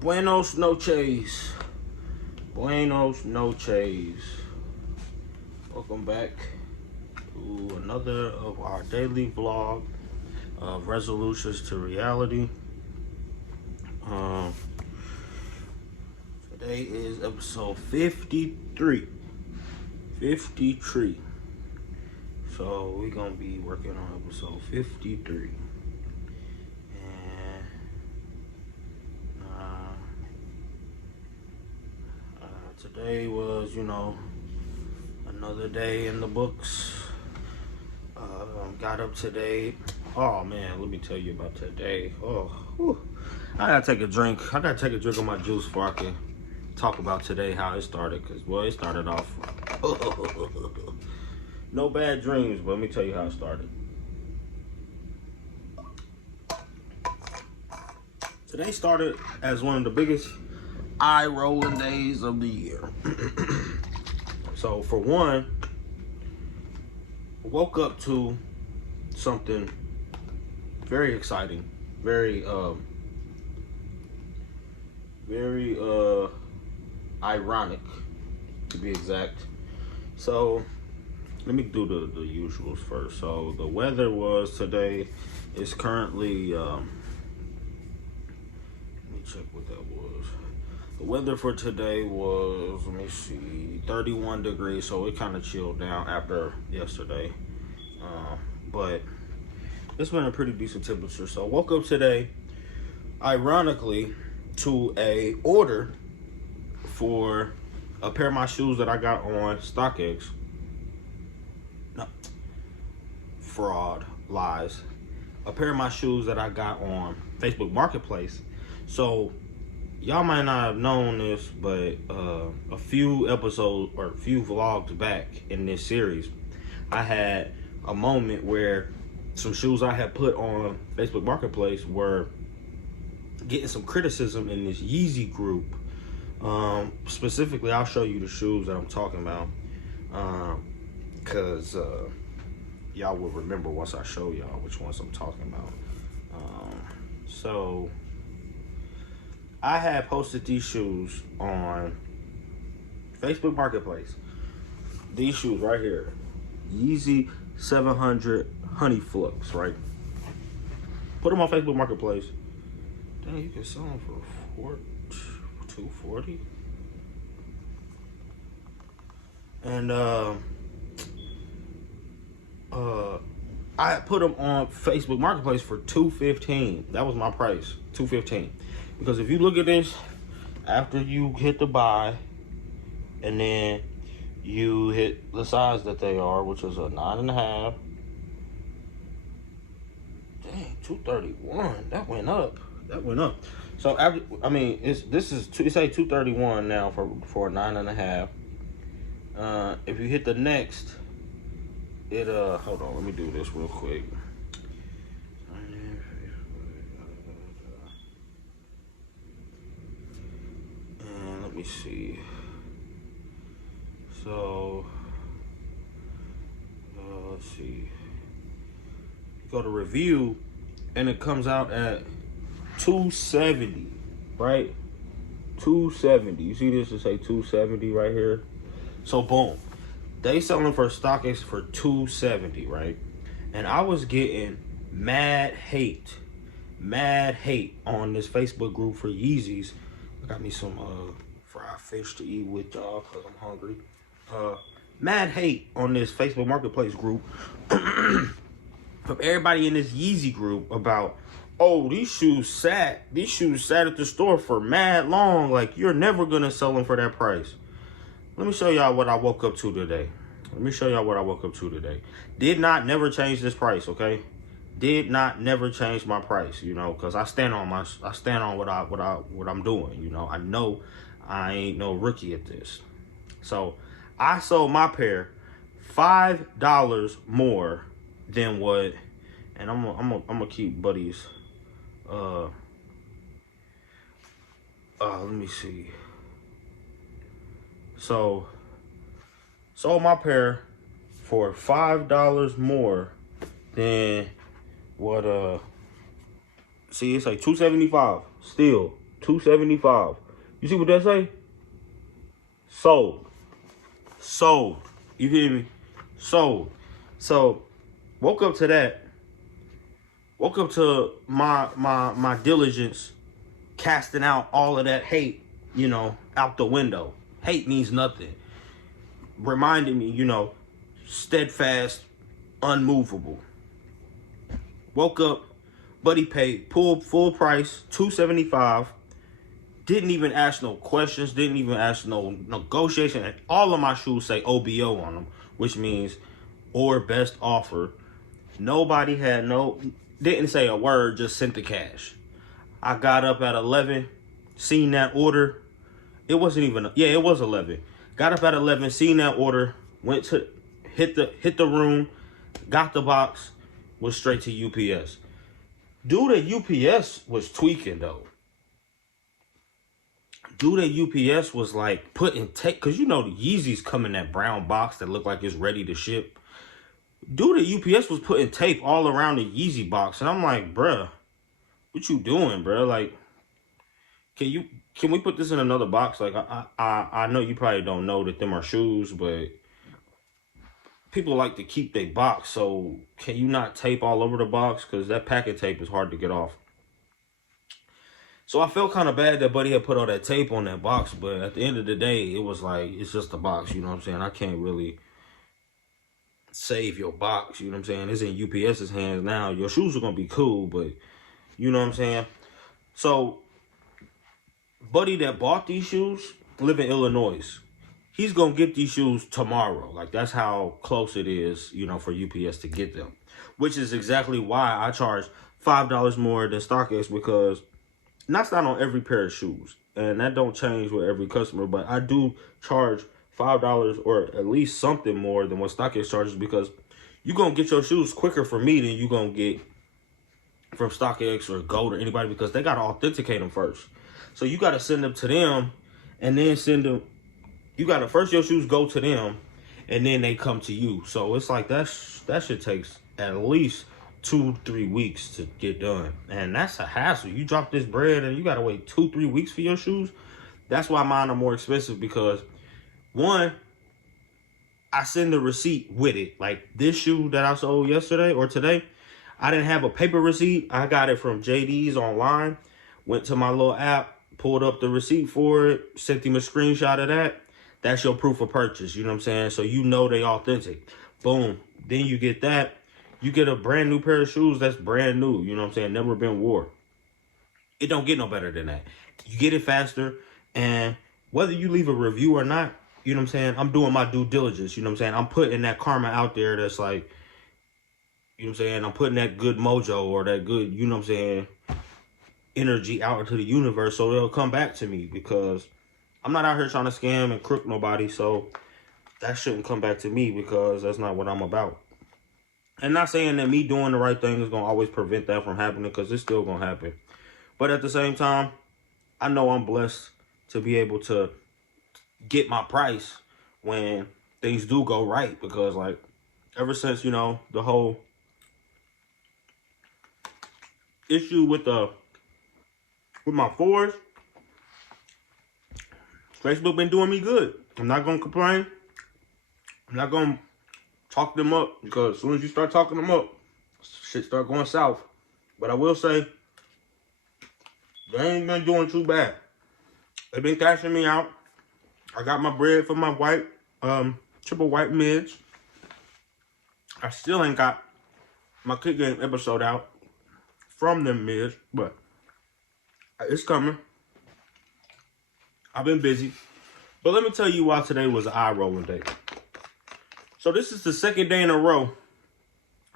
Buenos noches. Buenos noches. Welcome back to another of our daily vlog of resolutions to reality. Today is episode 53. 53. So we're gonna be working on episode 53. Today was, another day in the books. Got up today. Oh man, let me tell you about today. I gotta take a drink. I gotta take a drink of my juice before I can talk about today, how it started. Cause boy, it started off. No bad dreams, but let me tell you how it started. Today started as one of the biggest eye-rolling days of the year. So for one, woke up to something very exciting, very ironic, to be exact. So let me do the usuals first. So the weather was today is currently let me check what that was. The weather for today was, let me see, 31 degrees, so it kind of chilled down after yesterday. But it's been a pretty decent temperature. So I woke up today, ironically, to a order for a pair of my shoes that I got on StockX. No, fraud, lies. A pair of my shoes that I got on Facebook Marketplace. So y'all might not have known this, but a few episodes or a few vlogs back in this series, I had a moment where some shoes I had put on Facebook Marketplace were getting some criticism in this Yeezy group. Specifically, I'll show you the shoes that I'm talking about, because y'all will remember once I show y'all which ones I'm talking about. So I had posted these shoes on Facebook Marketplace. These shoes right here, Yeezy 700 Honey Flux, right? Put them on Facebook Marketplace. Dang, you can sell them for $240. And I put them on Facebook Marketplace for $215. That was my price, $215. Because if you look at this, after you hit the buy, and then you hit the size that they are, which is a 9.5. Dang, 231. That went up. That went up. So after, I mean, it's say 231 now for a 9.5. If you hit the next, it hold on, let me do this real quick. Let me see. So let's see. Go to review, and it comes out at $270, right? $270. You see this? It say $270 right here. So boom, they selling for StockX for $270, right? And I was getting mad hate on this Facebook group for Yeezys. I got me some fried fish to eat with y'all because I'm hungry. Mad hate on this Facebook Marketplace group from everybody in this Yeezy group about, oh, these shoes sat at the store for mad long. Like, you're never gonna sell them for that price. Let me show y'all what I woke up to today. Did not never change this price, okay? Did not never change my price, because I stand on what I'm doing, I know I ain't no rookie at this. So I sold my pair $5 more than what, and I'm gonna keep buddies. Let me see. So sold my pair for $5 more than what see, it's like $275. Still $275. You see what that say? Sold. Sold. You hear me? Sold. So, woke up to that. Woke up to my diligence, casting out all of that hate, out the window. Hate means nothing. Reminding me, steadfast, unmovable. Woke up, buddy paid full price, $275. Didn't even ask no questions, didn't even ask no negotiation. And all of my shoes say OBO on them, which means or best offer. Nobody had didn't say a word, just sent the cash. I got up at 11, seen that order. It wasn't even, it was 11. Got up at 11, seen that order, went to, hit the room, got the box, went straight to UPS. Dude at UPS was tweaking though. Dude at UPS was like putting tape, because the Yeezys come in that brown box that look like it's ready to ship. Dude at UPS was putting tape all around the Yeezy box. And I'm like, bruh, what you doing, bruh? Like, can we put this in another box? Like, I know you probably don't know that them are shoes, but people like to keep their box. So can you not tape all over the box? Because that packet tape is hard to get off. So I felt kind of bad that buddy had put all that tape on that box. But at the end of the day, it was like, it's just a box. You know what I'm saying? I can't really save your box. You know what I'm saying? It's in UPS's hands now. Your shoes are going to be cool, but you know what I'm saying? So buddy that bought these shoes live in Illinois. He's going to get these shoes tomorrow. Like, that's how close it is, for UPS to get them. Which is exactly why I charge $5 more than StockX, because that's not on every pair of shoes. And that don't change with every customer. But I do charge $5 or at least something more than what StockX charges, because you're going to get your shoes quicker from me than you're going to get from StockX or Gold or anybody, because they got to authenticate them first. So you got to send them to them and then send them. You got to first your shoes go to them and then they come to you. So it's like that shit takes at least 2-3 weeks to get done. And that's a hassle. You drop this bread and you got to wait 2-3 weeks for your shoes. That's why mine are more expensive, because one, I send the receipt with it. Like this shoe that I sold yesterday or today, I didn't have a paper receipt. I got it from JD's online. Went to my little app, pulled up the receipt for it, sent him a screenshot of that. That's your proof of purchase. You know what I'm saying? So they authentic. Boom. Then you get that. You get a brand new pair of shoes that's brand new. You know what I'm saying? Never been wore. It don't get no better than that. You get it faster. And whether you leave a review or not, you know what I'm saying? I'm doing my due diligence. You know what I'm saying? I'm putting that karma out there that's like, you know what I'm saying? I'm putting that good mojo or that good, you know what I'm saying, energy out into the universe, so they'll come back to me, because I'm not out here trying to scam and crook nobody. So that shouldn't come back to me, because that's not what I'm about. And not saying that me doing the right thing is going to always prevent that from happening, because it's still going to happen. But at the same time, I know I'm blessed to be able to get my price when things do go right, because like ever since, the whole issue with my fours, Facebook been doing me good. I'm not gonna complain. I'm not gonna talk them up, because as soon as you start talking them up, shit start going south. But I will say, they ain't been doing too bad. They've been cashing me out. I got my bread for my white, triple white mids. I still ain't got my Kick Game episode out from them mids, but it's coming. I've been busy. But let me tell you why today was an eye-rolling day. So this is the second day in a row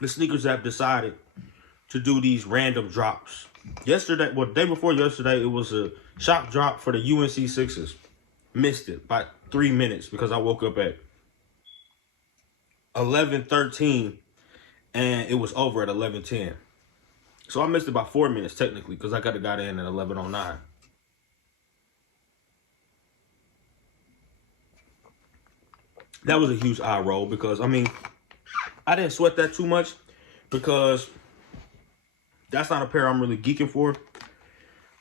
the sneakers have decided to do these random drops. Yesterday, the day before yesterday, it was a shock drop for the UNC Sixes. Missed it by 3 minutes because I woke up at 11:13 and it was over at 11:10. So I missed it by 4 minutes technically, because I could have got in at 11:09. That was a huge eye roll, because I didn't sweat that too much, because that's not a pair I'm really geeking for.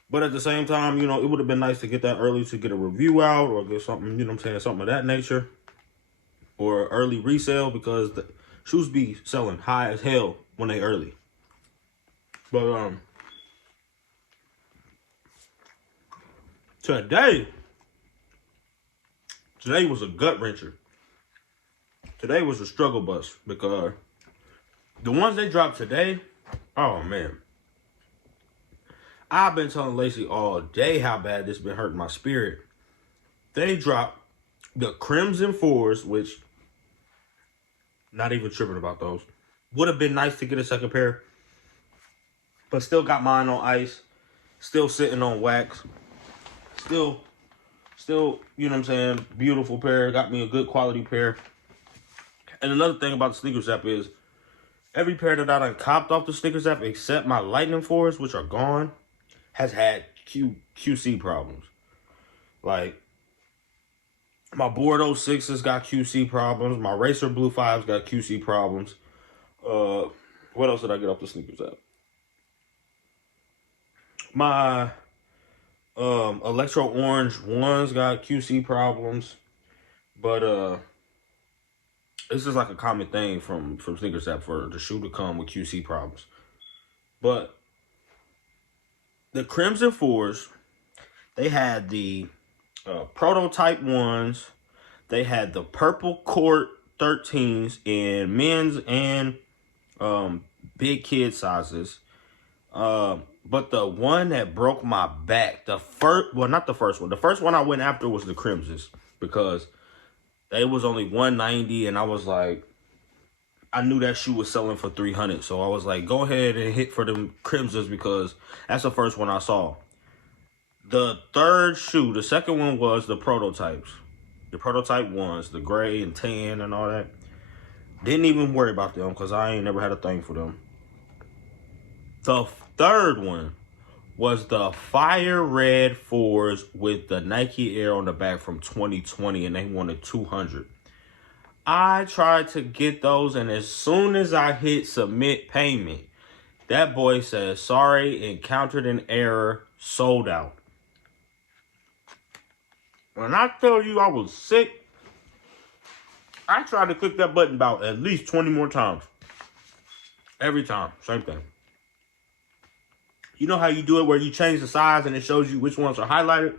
But at the same time, you know, it would have been nice to get that early to get a review out or get something, you know what I'm saying, something of that nature. Or early resale, because the shoes be selling high as hell when they early. But today was a gut wrencher. Today was a struggle bus because the ones they dropped today, oh man. I've been telling Lacey all day how bad this been hurting my spirit. They dropped the Crimson 4s, which, not even tripping about those. Would have been nice to get a second pair, but still got mine on ice. Still sitting on wax. Still, you know what I'm saying, beautiful pair. Got me a good quality pair. And another thing about the sneakers app is, every pair that I done copped off the sneakers app, except my Lightning 4s, which are gone, has had QC problems. Like, my Bordeaux 6s got QC problems. My Racer Blue 5s got QC problems. What else did I get off the sneakers app? My Electro Orange 1s got QC problems. But this is like a common thing from sneakers app for the shoe to come with QC problems. But the Crimson 4s, they had the prototype 1s. They had the purple court 13s in men's and big kid sizes. But the one that broke my back, not the first one. The first one I went after was the Crimsons, because they was only $190, and I was like, I knew that shoe was selling for $300, so I was like, go ahead and hit for them Crimsons, because that's the first one I saw. The third shoe, the second one, was the prototypes. The prototype 1s, the gray and tan and all that. Didn't even worry about them, because I ain't never had a thing for them. The third one was the fire red 4s with the Nike Air on the back from 2020, and they wanted $200. I tried to get those, and as soon as I hit submit payment, that boy says, sorry, encountered an error, sold out. When I tell you I was sick, I tried to click that button about at least 20 more times. Every time, same thing. You know how you do it where you change the size and it shows you which ones are highlighted?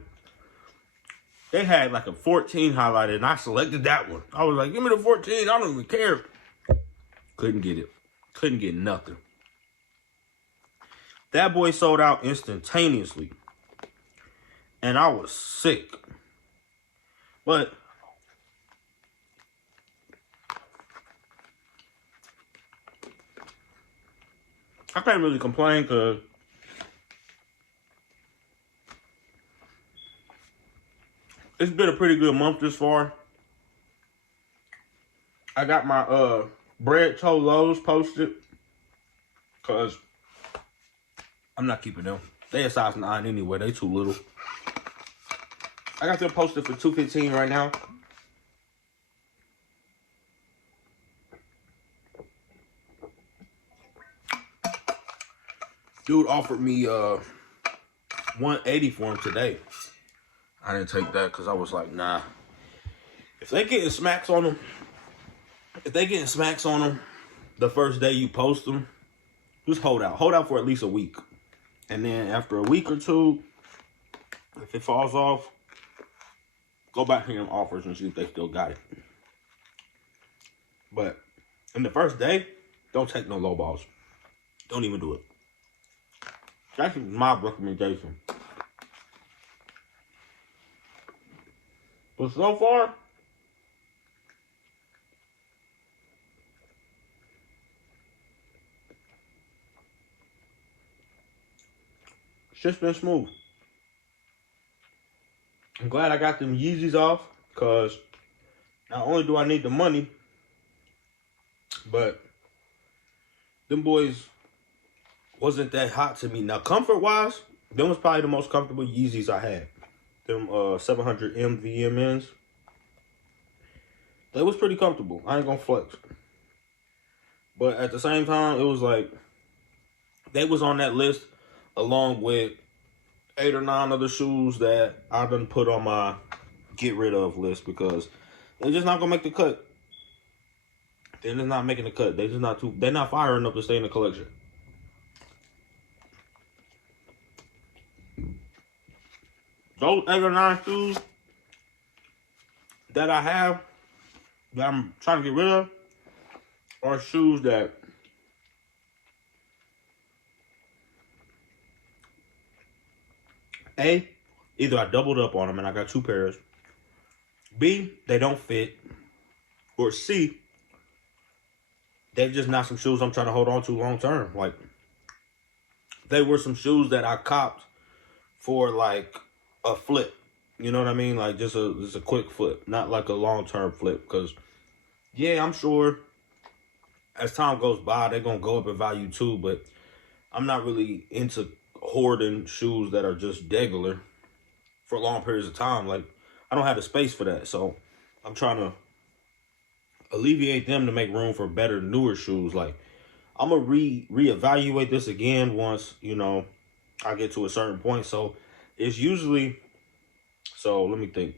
They had like a 14 highlighted, and I selected that one. I was like, give me the 14. I don't even care. Couldn't get it. Couldn't get nothing. That boy sold out instantaneously. And I was sick. But I can't really complain, because it's been a pretty good month this far. I got my bread toe lows posted, because I'm not keeping them. They a size 9 anyway. They too little. I got them posted for $215 right now. Dude offered me $180 for them today. I didn't take that, because I was like, nah. If they getting smacks on them, the first day you post them, just hold out. Hold out for at least a week. And then after a week or two, if it falls off, go back to them offers and see if they still got it. But in the first day, don't take no low balls. Don't even do it. That's my recommendation. But so far, it's just been smooth. I'm glad I got them Yeezys off, because not only do I need the money, but them boys wasn't that hot to me. Now, comfort-wise, them was probably the most comfortable Yeezys I had. Them 700M VMNs. They was pretty comfortable. I ain't gonna flex. But at the same time, it was like, they was on that list along with 8 or 9 other shoes that I done put on my get rid of list because they're just not gonna make the cut. They're just not making the cut. They're not fire enough to stay in the collection. Those 8 or 9 shoes that I have that I'm trying to get rid of are shoes that A, either I doubled up on them and I got 2 pairs. B, they don't fit. Or C, they're just not some shoes I'm trying to hold on to long term. Like, they were some shoes that I copped for like a flip. You know what I mean? Like just a quick flip, not like a long term flip. Because yeah, I'm sure as time goes by, they're gonna go up in value too. But I'm not really into hoarding shoes that are just regular for long periods of time. Like, I don't have the space for that. So I'm trying to alleviate them to make room for better, newer shoes. Like, I'm gonna reevaluate this again once, you know, I get to a certain point. So it's usually, so let me think.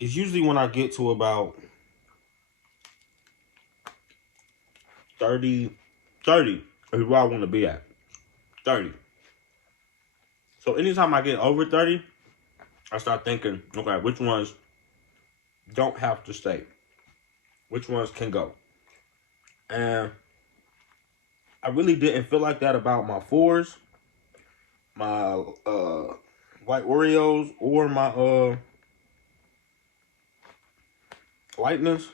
It's usually when I get to about 30 is where I want to be at. 30. So anytime I get over 30, I start thinking, okay, which ones don't have to stay? Which ones can go? And I really didn't feel like that about my 4s, my white Oreos, or my Lightnings.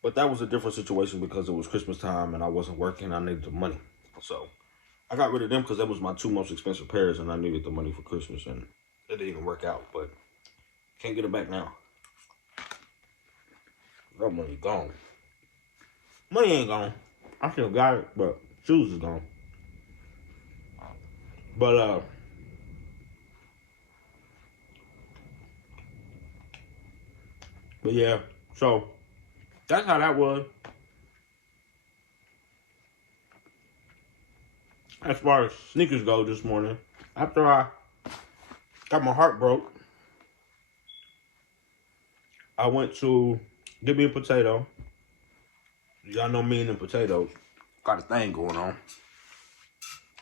But that was a different situation because it was Christmas time and I wasn't working. I needed the money. So I got rid of them because that was my 2 most expensive pairs and I needed the money for Christmas, and it didn't even work out. But can't get it back now. That money gone. Money ain't gone. I still got it, but shoes is gone. But yeah, so that's how that was. As far as sneakers go this morning, after I got my heart broke, I went to get me a potato. Y'all know me and potatoes. Got a thing going on.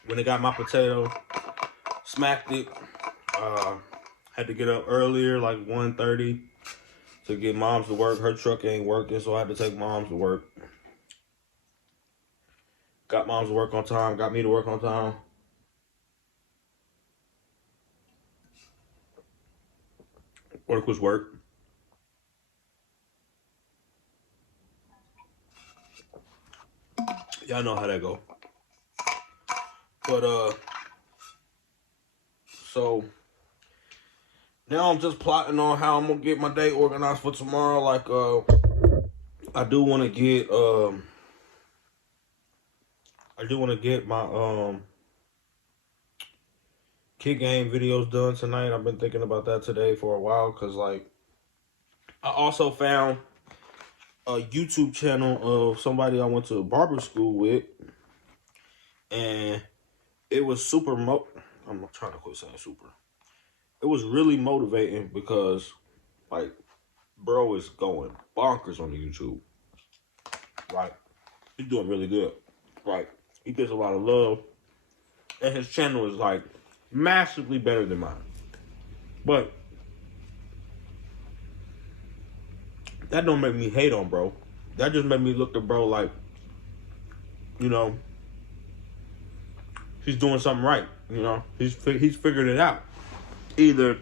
When I got my potato, smacked it. Had to get up earlier, like 1:30, to get Mom's to work. Her truck ain't working, so I had to take Mom's to work. Got Mom's to work on time, got me to work on time. Work was work. Y'all know how that go. But so now I'm just plotting on how I'm gonna get my day organized for tomorrow. Like I do want to get my kid game videos done tonight. I've been thinking about that today for a while, because like I also found a YouTube channel of somebody I went to barber school with, and it was super I'm trying to quit saying super. It was really motivating because, like, bro is going bonkers on the YouTube. Right? He's doing really good. Right? He gets a lot of love, and his channel is like massively better than mine. But that don't make me hate on bro. That just made me look at bro like, you know, he's doing something right. You know, he's figured it out. Either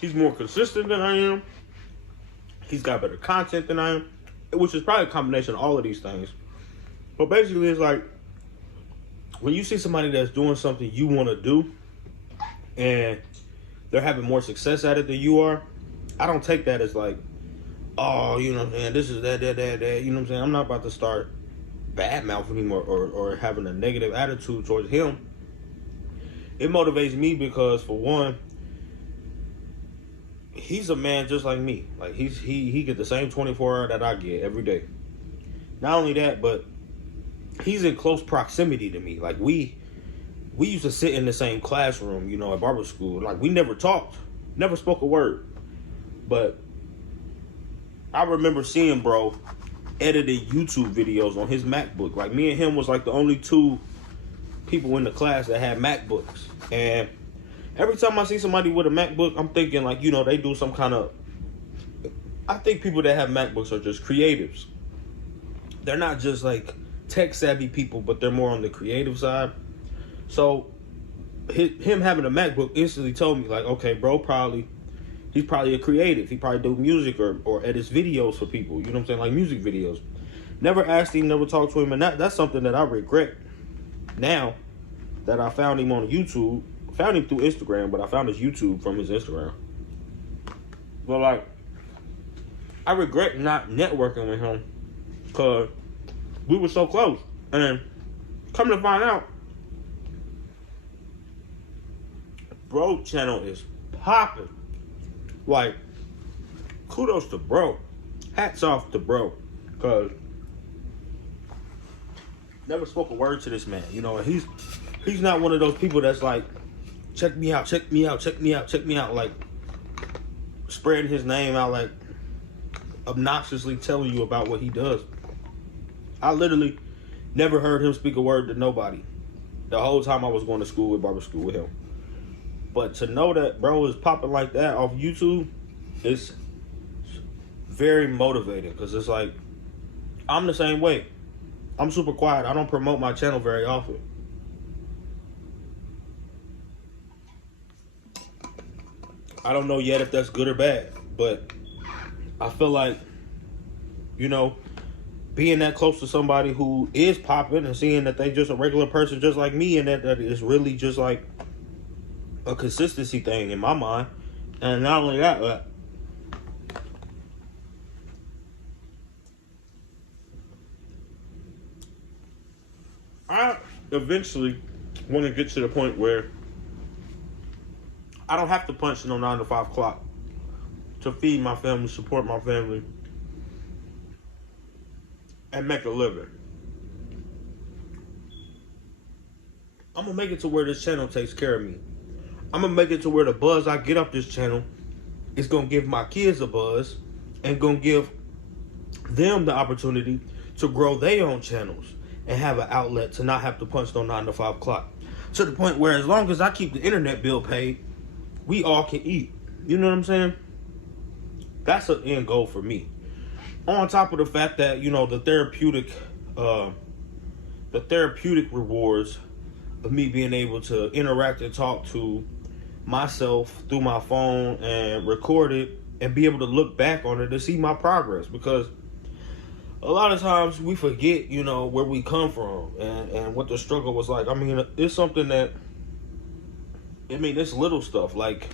he's more consistent than I am, he's got better content than I am, which is probably a combination of all of these things. But basically, it's like, when you see somebody that's doing something you want to do, and they're having more success at it than you are, I don't take that as like, oh, you know what I'm saying, this is that, you know what I'm saying? I'm not about to start badmouthing him or having a negative attitude towards him. It motivates me because, for one, he's a man just like me. Like, he get the same 24-hour that I get every day. Not only that, but he's in close proximity to me. Like, we we used to sit in the same classroom, you know, at barber school. Like, we never talked, never spoke a word. But I remember seeing bro edited YouTube videos on his MacBook. Like, me and him was like the only two people in the class that had MacBooks. And every time I see somebody with a MacBook, I'm thinking, like, you know, they do some kind of... I think people that have MacBooks are just creatives. They're not just, like, tech-savvy people, but they're more on the creative side. So, him having a MacBook instantly told me, like, okay, bro, he's probably a creative. He probably do music or edits videos for people. You know what I'm saying? Like, music videos. Never asked him, never talked to him. And that's something that I regret now that I found him on YouTube. Found him through Instagram, but I found his YouTube from his Instagram. But, like, I regret not networking with him because we were so close. And come to find out, bro channel is popping. Like, kudos to bro. Hats off to bro. Because never spoke a word to this man. You know, and he's not one of those people that's like, check me out, check me out, check me out, check me out. Like, spreading his name out, like, obnoxiously telling you about what he does. I literally never heard him speak a word to nobody the whole time I was going to school with barber school with him. But to know that bro is popping like that off YouTube, it's very motivating. Because it's like, I'm the same way. I'm super quiet. I don't promote my channel very often. I don't know yet if that's good or bad. But I feel like, you know, being that close to somebody who is popping and seeing that they just a regular person just like me, and that is really just like a consistency thing in my mind. And not only that, but I eventually want to get to the point where I don't have to punch no 9 to 5 clock to feed my family, support my family, and make a living. I'm gonna make it to where this channel takes care of me. I'm gonna make it to where the buzz I get off this channel is gonna give my kids a buzz and gonna give them the opportunity to grow their own channels and have an outlet to not have to punch no 9 to 5 clock. To the point where as long as I keep the internet bill paid, we all can eat. You know what I'm saying? That's an end goal for me. On top of the fact that, you know, the therapeutic rewards of me being able to interact and talk to myself through my phone and record it and be able to look back on it to see my progress. Because a lot of times we forget, you know, where we come from and what the struggle was like. I mean, it's something that, I mean, it's little stuff. Like,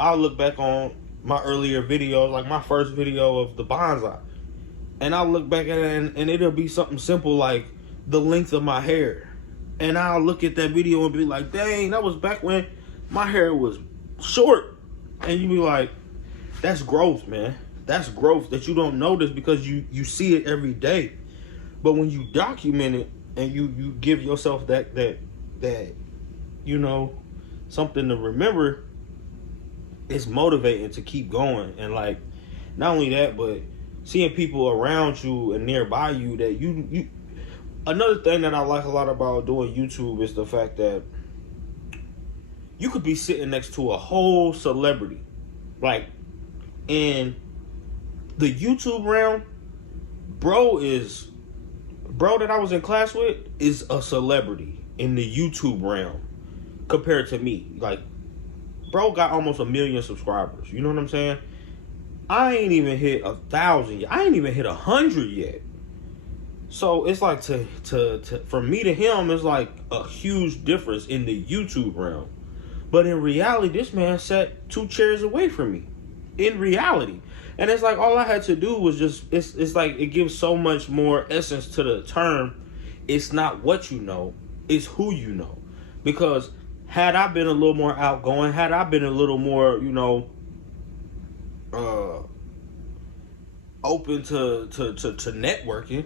I'll look back on my earlier videos, like my first video of the bonsai, and I'll look back at it and it'll be something simple like the length of my hair. And I'll look at that video and be like, dang, that was back when my hair was short. And you be like, that's growth, man. That's growth that you don't notice because you see it every day. But when you document it and you give yourself that you know, something to remember, it's motivating to keep going. And like, not only that, but seeing people around you and nearby you that you another thing that I like a lot about doing YouTube is the fact that you could be sitting next to a whole celebrity. Like, in the YouTube realm, bro that I was in class with is a celebrity in the YouTube realm compared to me. Like, bro got almost 1 million subscribers. You know what I'm saying? I ain't even hit 1,000 yet. I ain't even hit 100 yet. So it's like from me to him, it's like a huge difference in the YouTube realm. But in reality, this man sat 2 chairs away from me. In reality. And it's like all I had to do was just, it's like it gives so much more essence to the term. It's not what you know, it's who you know. Because had I been a little more outgoing, had I been a little more, you know, open to networking,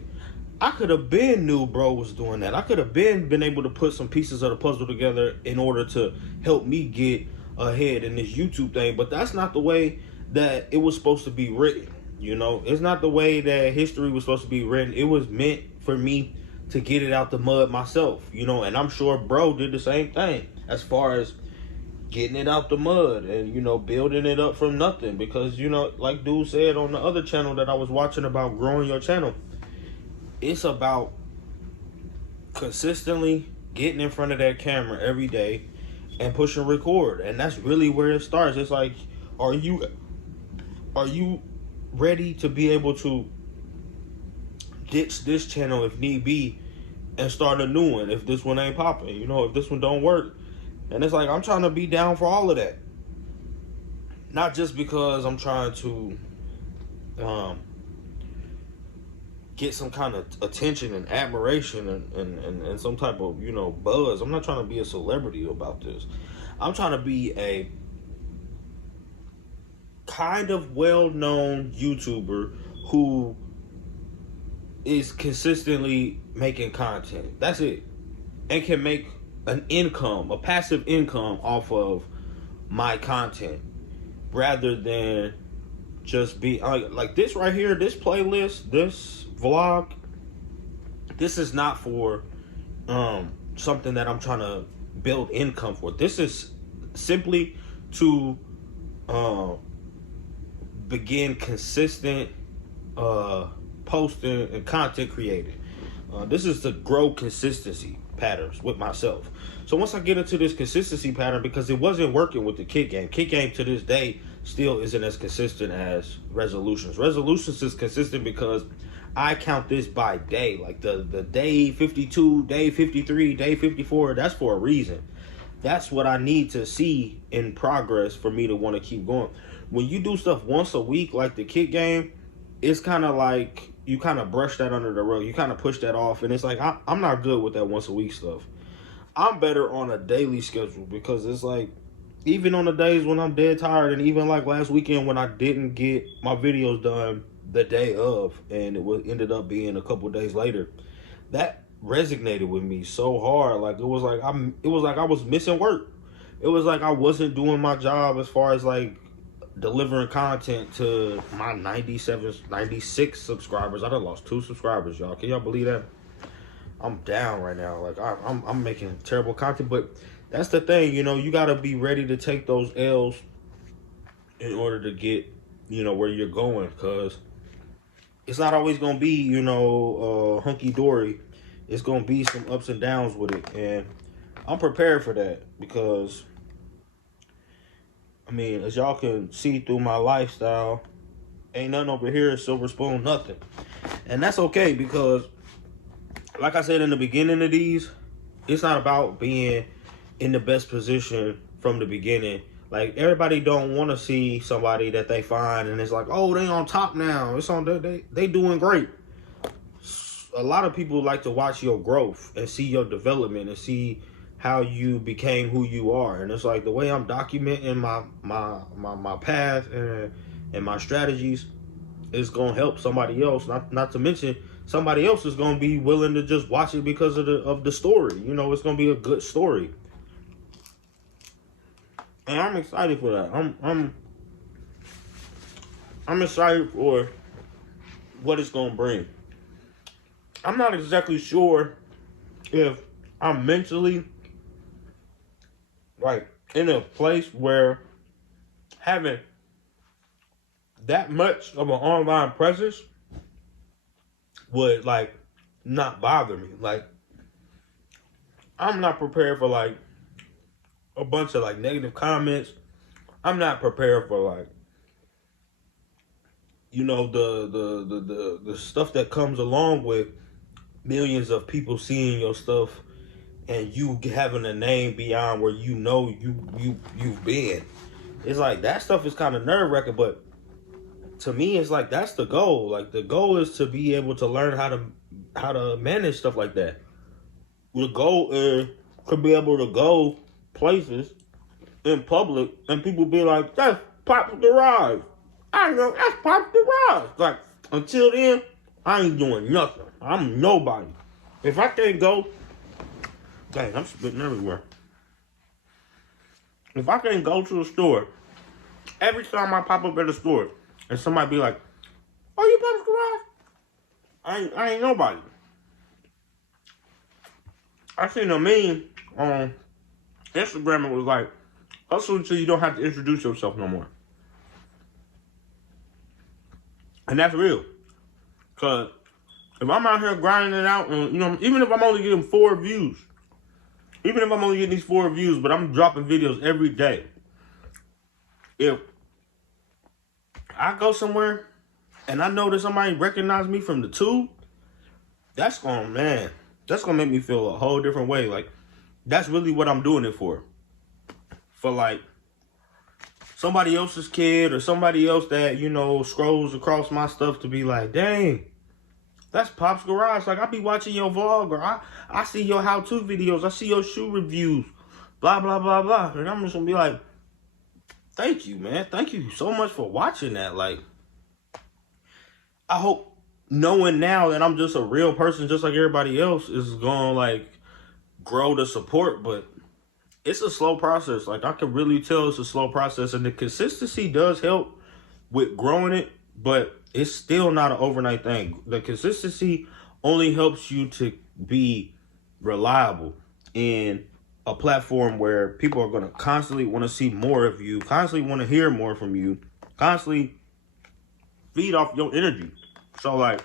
I could have been knew bro was doing that. I could have been able to put some pieces of the puzzle together in order to help me get ahead in this YouTube thing. But that's not the way that it was supposed to be written. You know, it's not the way that history was supposed to be written. It was meant for me to get it out the mud myself, you know, and I'm sure bro did the same thing as far as getting it out the mud and, you know, building it up from nothing. Because, you know, like dude said on the other channel that I was watching about growing your channel, it's about consistently getting in front of that camera every day and pushing record. And that's really where it starts. It's like, are you ready to be able to ditch this channel if need be and start a new one if this one ain't popping, you know, if this one don't work? And it's like, I'm trying to be down for all of that. Not just because I'm trying to get some kind of attention and admiration and some type of, you know, buzz. I'm not trying to be a celebrity about this. I'm trying to be a kind of well-known YouTuber who is consistently making content. That's it. And can make an income, a passive income off of my content, rather than just be like this right here, this playlist, this vlog. This is not for something that I'm trying to build income for. This is simply to begin consistent posting and content creating. This is to grow consistency patterns with myself. So once I get into this consistency pattern, because it wasn't working with the kick game to this day still isn't as consistent as resolutions. Resolutions is consistent because I count this by day, like the day 52, day 53, day 54. That's for a reason. That's what I need to see in progress for me to want to keep going. When you do stuff once a week, like the kick game, it's kind of like you kind of brush that under the rug. You kind of push that off. And it's like, I'm not good with that once a week stuff. I'm better on a daily schedule, because it's like, even on the days when I'm dead tired, and even like last weekend when I didn't get my videos done the day of, and ended up being a couple days later, that resonated with me so hard. Like it was like I was missing work. It was like I wasn't doing my job as far as like delivering content to my 97, 96 subscribers. I done lost 2 subscribers, y'all. Can y'all believe that? I'm down right now. Like I'm making terrible content, but that's the thing, you know, you gotta be ready to take those L's in order to get, you know, where you're going, because it's not always gonna be, you know, hunky-dory. It's gonna be some ups and downs with it, and I'm prepared for that, because I mean, as y'all can see through my lifestyle, ain't nothing over here silver spoon, nothing. And that's okay, because like I said in the beginning of these, it's not about being in the best position from the beginning. Like, everybody don't want to see somebody that they find and it's like, oh, they on top now. It's on they doing great. A lot of people like to watch your growth and see your development and see how you became who you are. And it's like, the way I'm documenting my path and my strategies is gonna help somebody else. Not to mention, somebody else is gonna be willing to just watch it because of the story. You know, it's gonna be a good story. And I'm excited for that. I'm excited for what it's gonna bring. I'm not exactly sure if I'm mentally like in a place where having that much of an online presence would like not bother me. Like, I'm not prepared for like a bunch of like negative comments. I'm not prepared for like, you know, the stuff that comes along with millions of people seeing your stuff and you having a name beyond where you know you've been. It's like, that stuff is kind of nerve-wracking, but to me it's like, that's the goal. Like, the goal is to be able to learn how to manage stuff like that. The goal is to be able to go places in public and people be like, that's Popz Garage. I know that's Popz Garage. Like, until then, I ain't doing nothing. I'm nobody. If I can't go, dang, I'm spitting everywhere. If I can't go to a store, every time I pop up at a store, and somebody be like, "Oh, you Popz Garage?" I ain't nobody. I seen a meme on Instagram. It was like, hustle until you don't have to introduce yourself no more. And that's real. Cause if I'm out here grinding it out, and even if I'm only getting 4 views, even if I'm only getting these 4 views, but I'm dropping videos every day. If I go somewhere and I know that somebody recognize me from the tube, that's gonna make me feel a whole different way. Like, that's really what I'm doing it for. For like somebody else's kid or somebody else that, scrolls across my stuff to be like, dang, that's Popz Garage. Like, I be watching your vlog, or I see your how-to videos, I see your shoe reviews, blah, blah, blah, blah. And I'm just gonna be like, thank you, man. Thank you so much for watching that. Like, I hope knowing now that I'm just a real person just like everybody else is gonna, like, grow the support, but it's a slow process. Like, I can really tell it's a slow process, and the consistency does help with growing it, but it's still not an overnight thing. The consistency only helps you to be reliable in a platform where people are going to constantly want to see more of you, constantly want to hear more from you, constantly feed off your energy. So, like,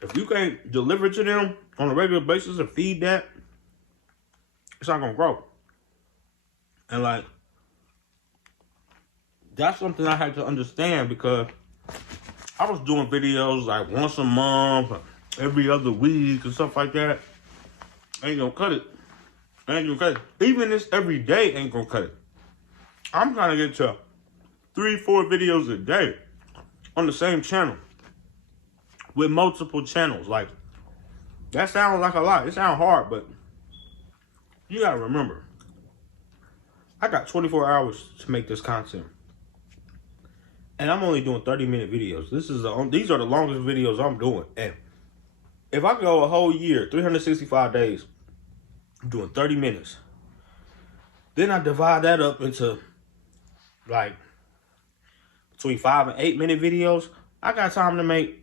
if you can't deliver to them on a regular basis and feed that, it's not gonna grow. And like, that's something I had to understand, because I was doing videos like once a month, every other week, and stuff like that. Ain't gonna cut it. Ain't gonna cut it. Even this every day ain't gonna cut it. I'm trying to get to 3-4 videos a day on the same channel with multiple channels. Like, that sounds like a lot. It sounds hard, but you gotta remember, I got 24 hours to make this content, and I'm only doing 30-minute videos. These are the longest videos I'm doing. And if I go a whole year, 365 days, I'm doing 30 minutes. Then I divide that up into like between 5 and 8-minute videos. I got time to make,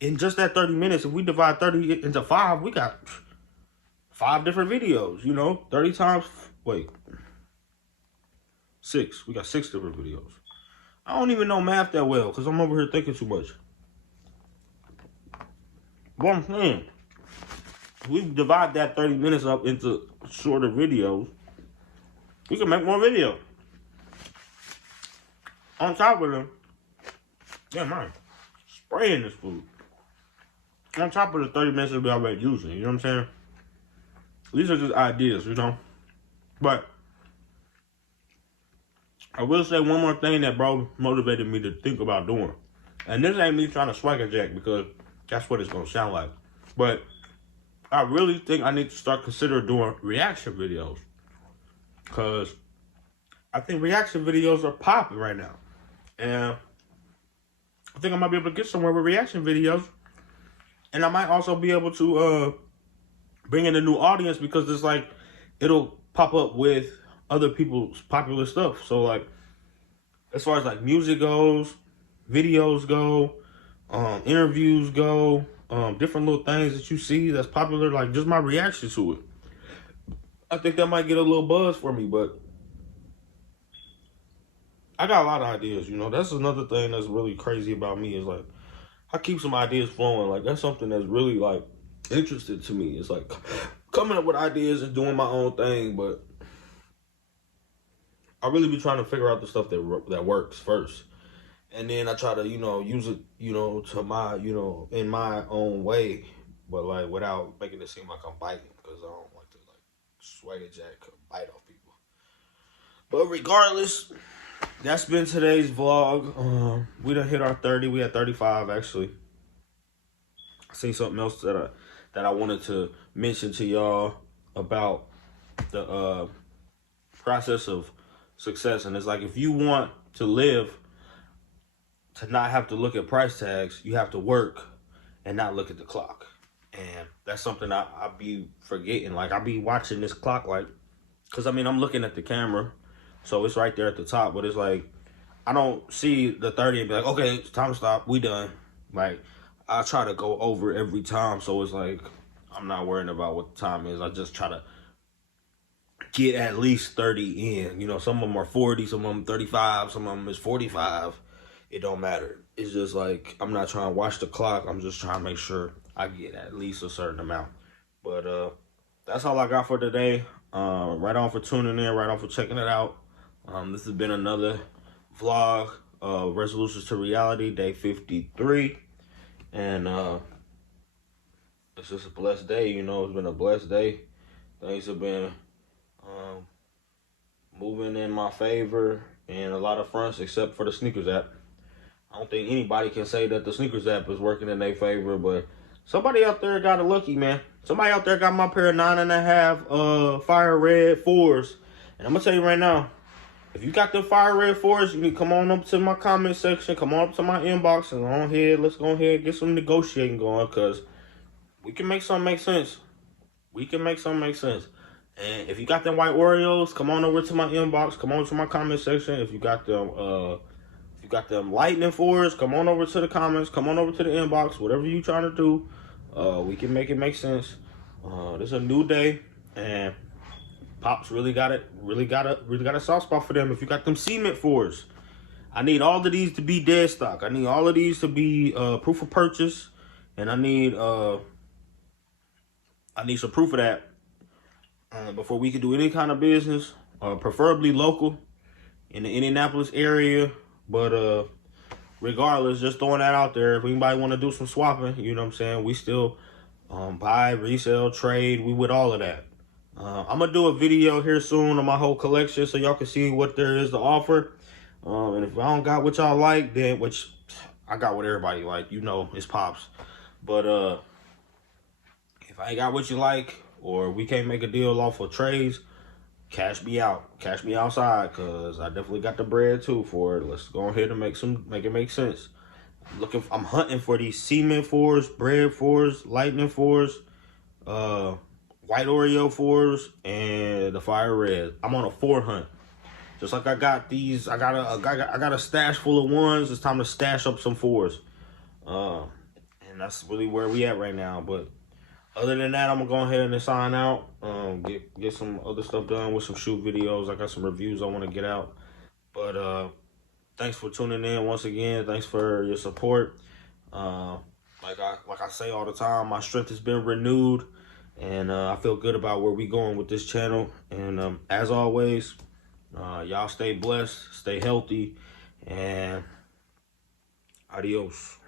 in just that 30 minutes, if we divide 30 into 5, we got 5 different videos, 30 times, 6. We got 6 different videos. I don't even know math that well, because I'm over here thinking too much. But I'm saying, if we divide that 30 minutes up into shorter videos, we can make more videos. On top of them, spraying this food. On top of the 30 minutes that we already using, you know what I'm saying? These are just ideas, But I will say one more thing that bro motivated me to think about doing. And this ain't me trying to swagger jack, because that's what it's going to sound like. But I really think I need to start considering doing reaction videos. Because I think reaction videos are popping right now. And I think I might be able to get somewhere with reaction videos. And I might also be able to bring in a new audience, because it's like, it'll pop up with other people's popular stuff. So like, as far as like music goes, videos go, interviews go, different little things that you see that's popular, like just my reaction to it, I think that might get a little buzz for me. But I got a lot of ideas, That's another thing that's really crazy about me, is like, I keep some ideas flowing. Like, that's something that's really like interested to me. It's like coming up with ideas and doing my own thing, but I really be trying to figure out the stuff that works first. And then I try to, use it, to my, in my own way, but like without making it seem like I'm biting, because I don't like to like swagger jack or bite off people. But regardless, that's been today's vlog. We done hit our 30. We had 35 actually. I seen something else that I wanted to mention to y'all about the process of success. And it's like, if you want to live to not have to look at price tags, you have to work and not look at the clock. And that's something I be forgetting. Like, I be watching this clock, like, because, I mean, I'm looking at the camera, so it's right there at the top, but it's like, I don't see the 30 and be like, okay, it's time to stop, we done. Like, I try to go over every time, so it's like, I'm not worrying about what the time is. I just try to get at least 30 in. You know, some of them are 40, some of them 35, some of them is 45. It don't matter. It's just like, I'm not trying to watch the clock. I'm just trying to make sure I get at least a certain amount. But that's all I got for today. Right on for tuning in, right on for checking it out. This has been another vlog, Resolutions to Reality, day 53. And it's just a blessed day, you know. It's been a blessed day. Things have been moving in my favor in a lot of fronts, except for the sneakers app. I don't think anybody can say that the sneakers app is working in their favor, but somebody out there got it lucky, man. Somebody out there got my pair of 9.5 fire red 4s. And I'm gonna tell you right now, if you got the fire red 4s, you can come on up to my comment section, come on up to my inbox, and go ahead, let's go ahead and get some negotiating going, because we can make something make sense. We can make something make sense. And if you got them white Oreos, come on over to my inbox, come on to my comment section. If you got them lightning 4s, come on over to the comments, come on over to the inbox, whatever you trying to do. We can make it make sense. This is a new day, and Popz really got a soft spot for them. If you got them cement 4s, I need all of these to be dead stock. I need all of these to be proof of purchase, and I need some proof of that before we can do any kind of business, preferably local in the Indianapolis area. But regardless, just throwing that out there. If anybody want to do some swapping, you know what I'm saying, we still buy, resell, trade. We with all of that. I'm gonna do a video here soon on my whole collection, so y'all can see what there is to offer. And if I don't got what y'all like, then which I got what everybody like, you know, it's Popz. But if I ain't got what you like, or we can't make a deal off of trades, cash me out. Cash me outside, because I definitely got the bread too for it. Let's go ahead and make it make sense. I'm hunting for these cement 4s, bread 4s, lightning 4s, white Oreo 4s, and the fire red. I'm on a 4 hunt. Just like I got these, I got a stash full of 1s. It's time to stash up some 4s. And that's really where we at right now. But other than that, I'm gonna go ahead and sign out. Get some other stuff done with some shoot videos. I got some reviews I want to get out. But thanks for tuning in once again. Thanks for your support. Like I say all the time, my strength has been renewed, and I feel good about where we going with this channel. And as always, y'all stay blessed, stay healthy, and adios.